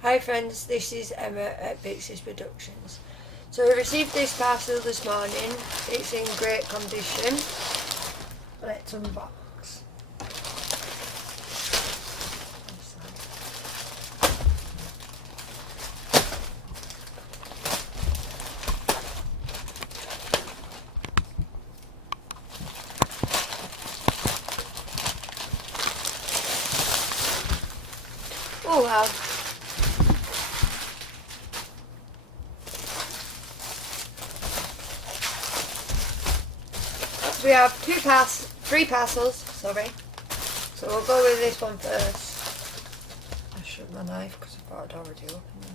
Hi friends, this is Emma at Pixies Productions. So I received this parcel this morning. It's in great condition. Let's unbox. Oh wow. We have three parcels, sorry. So we'll go with this one first. I shook my knife because I thought I'd already opened it.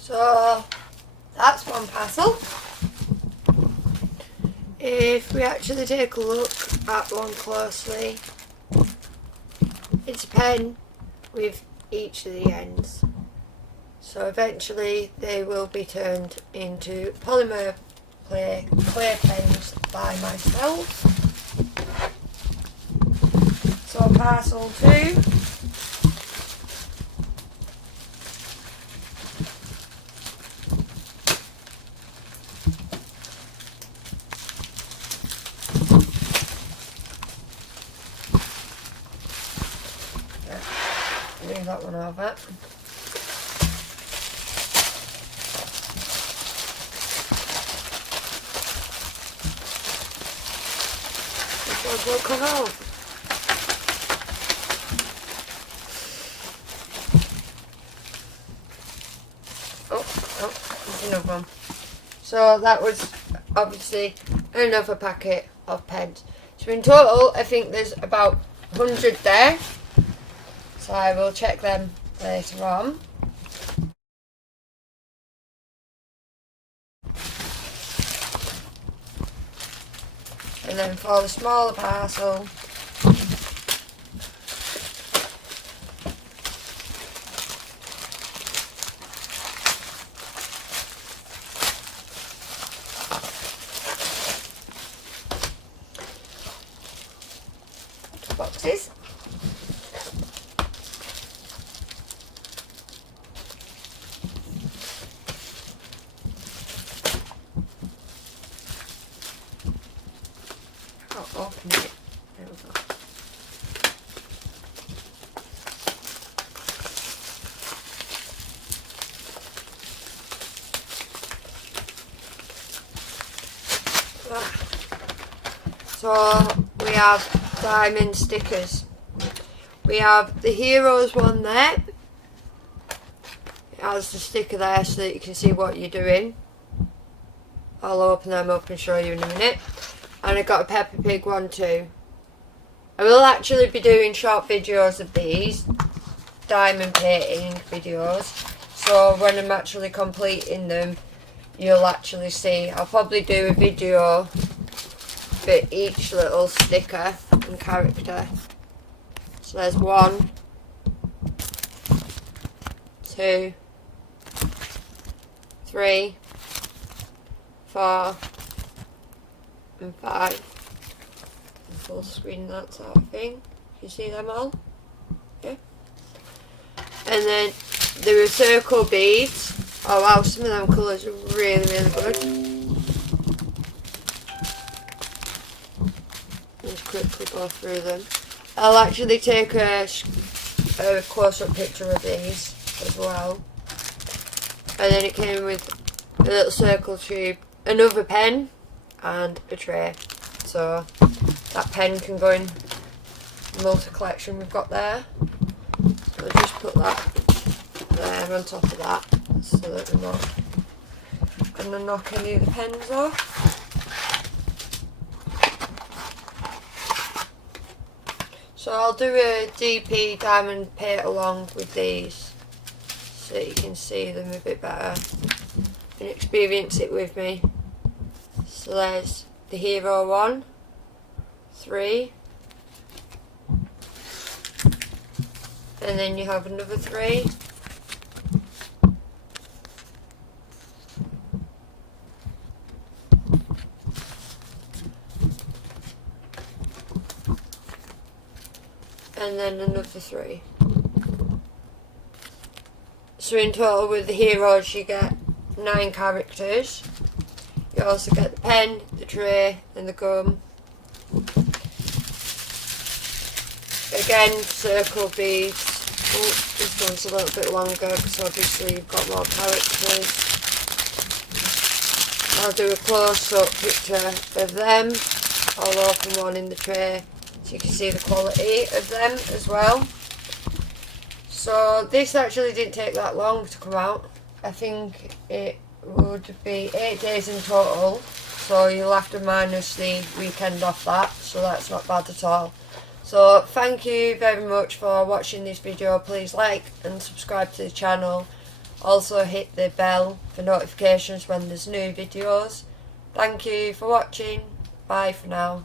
So that's one parcel. If we actually take a look at one closely, it's a pen with each of the ends. So eventually they will be turned into polymer clay pens by myself. So parcel 2. Leave that one over. This one will come out. Oh, there's another one. So that was obviously another packet of pens. So in total, I think there's about 100 there. So I will check them later on. And then for the smaller parcel, boxes. Open it. There we go. So we have diamond stickers. We have the Heroes one there. It has the sticker there so that you can see what you're doing. I'll open them up and show you in a minute. And I got a Peppa Pig one too. I will actually be doing short videos of these diamond painting videos. So when I'm actually completing them, you'll actually see. I'll probably do a video for each little sticker and character. So there's 1, 2, 3, 4 and 5. And full screen that sort of thing. You see them all? Yeah. And then there are circle beads. Oh wow, some of them colours are really good. Just quickly go through them. I'll actually take a close-up picture of these as well. And then it came with a little circle tube, another pen and a tray. So that pen can go in the multi-collection we've got there. So I'll just put that there on top of that so that we're not going to knock any of the pens off. So I'll do a DP diamond paint along with these so that you can see them a bit better and experience it with me. So there's the Hero one, 3, and then you have another 3, and then another 3. So in total with the heroes you get 9 characters. You also get the pen, the tray and the gum. Again, circle beads. Oh, this one's a little bit longer because obviously you've got more characters. I'll do a close-up picture of them. I'll open one in the tray so you can see the quality of them as well. So this actually didn't take that long to come out. I think it would be 8 days in total, so you'll have to minus the weekend off that, so that's not bad at all. So thank you very much for watching this video. Please like and subscribe to the channel. Also hit the bell for notifications when there's new videos. Thank you for watching. Bye for now.